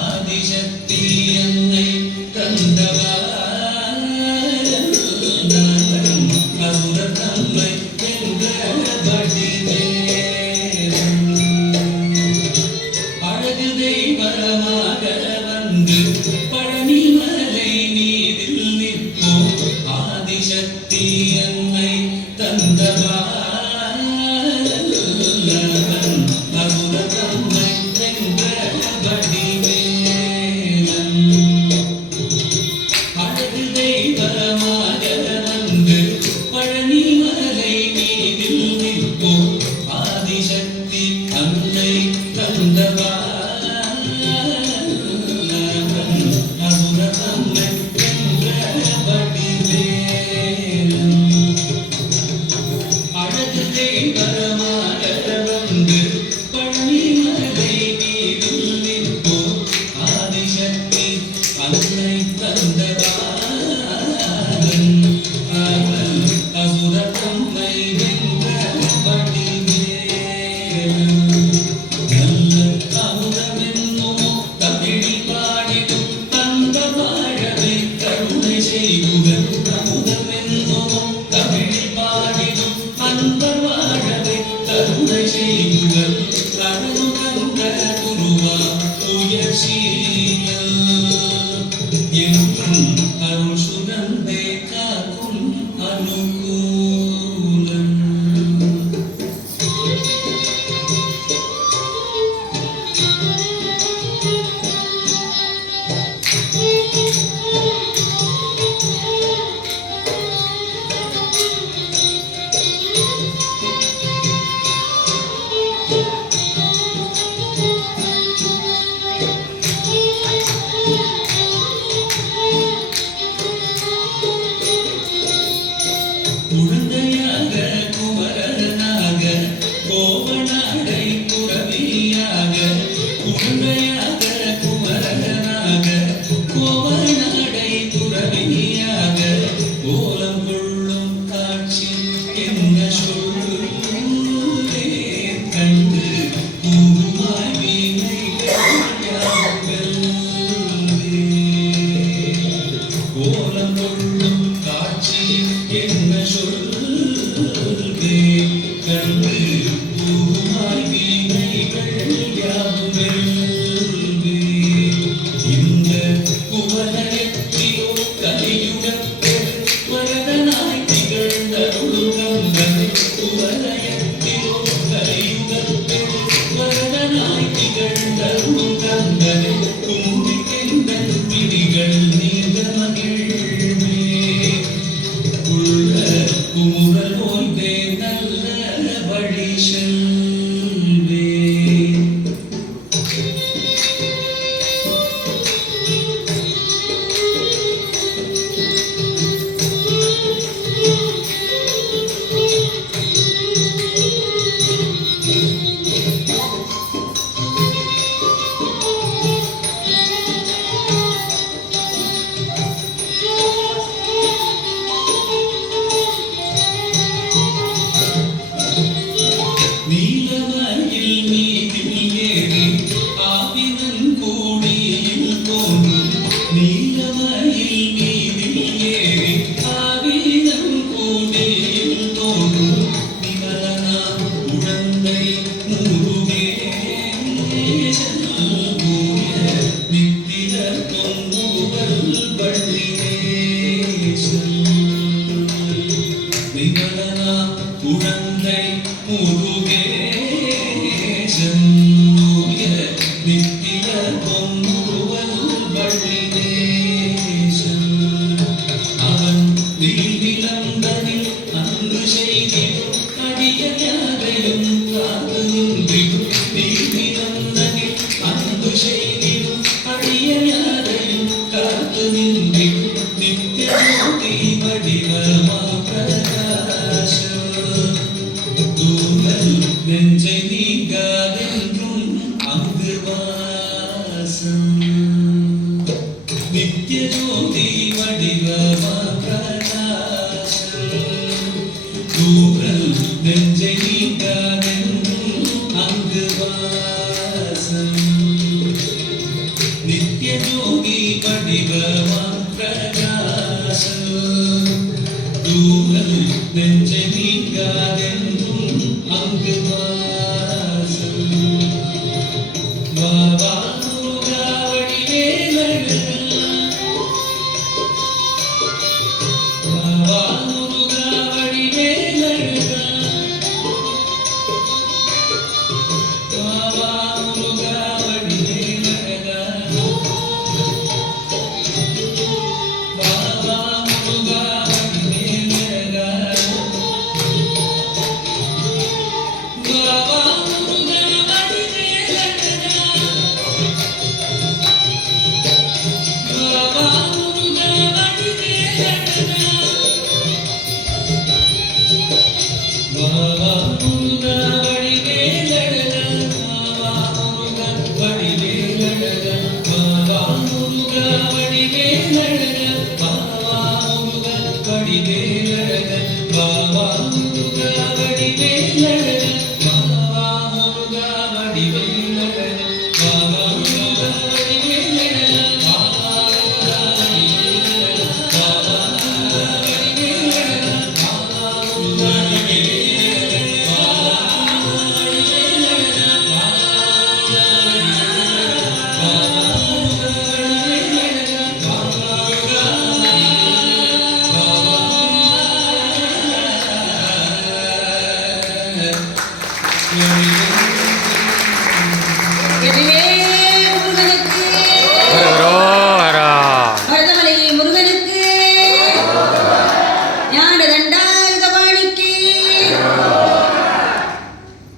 ஆதிசக்தி என்னை தந்தவா அசுரர் தம்மை வென்ற வடிவேலன் அழகு தெய்வமாக வந்து பழனி மலை மீதில் நிற்போம் ஆதிசக்தி என்னை தந்தவா அருள் சுகந்தே காக்கும் அனுகூலம் குழந்தையாக குமரனாக கோவனாடை புறவியாக குழந்தையாக குமரனாக கோவனாடை புறவியாக கோலம் கொள்ளும் காட்சி என்ன சொல்லுவே கண்டு பூமாய் கோலம் கொள்ளும் காட்சி என்ன சொல்வே கண்டு பூமாய் வீணைகள் யாவுமே இந்த குவலயத்திலோ கலியுகத்தில் வரதனாய் திகழ்ந்தருளும் கங்கனை குவலயத்திலோ கலியுகத்தில் வரதனாய் திகழ்ந்தருளும் கங்கனை கும்பிக்கெந்தன் பிடிகள் நீங்க மகிழ்வே குமுறல் போன்றே நல்ல வழி செல்வே நீலமயில் மீதில் ஏறி ஆவினன் கூடியில் தோன்றும் நீலமயில் மீதில் ஏறி ஆவினன் கூடியில் தோன்றும் நிமலனா உடந்தை முருகேசன் பூய நித்தில தொங்குவல் வள்ளினேசன் நிமலனா உடந்தை முருகேசன் பூய நித்தில தொங்குவல் வள்ளினேசன் அவன் வீழ்விளம்பனில் அன்று செய்திடும் அடியாரையும் காத்து நின்றிடும் வீழ்விளம்பனில் அன்று செய்திடும் அடியாரையும் காத்து நின்றிடும் நித்திய ஜோதி வடிவமா பிரகாசம் தூரல் நெஞ்சை நீங்காதென்றும் அங்கு வாசம் நித்திய ஜோதி வடிவமா பிரகாசம் தூரல் நெஞ்சை நீங்காதென்றும் அங்கு வாசம் வடிவமாம் பிரகாசம் தூரல் நெஞ்சை நீங்காதென்றும் அங்கு வாசம் பாபா முருகா வடிவேலழகா பாபா முருகா வடிவேலழகா பாபா முருகா வடிவேலழகா பாபா முருகா வடிவேலழகா பாபா முருகா வடிவேலழகா பாபா முருகா வடிவேலழகா பாபா முருகா வடிவேலழகா பாபா முருகா வடிவேலழகா பாபா முருகா வடிவேலழகா பாபா முருகா வடிவேலழகா பாபா முருகா வடிவேலழகா பாபா முருகா வடிவேலழகா பாபா முருகா வடிவேலழகா வெற்றிவேல்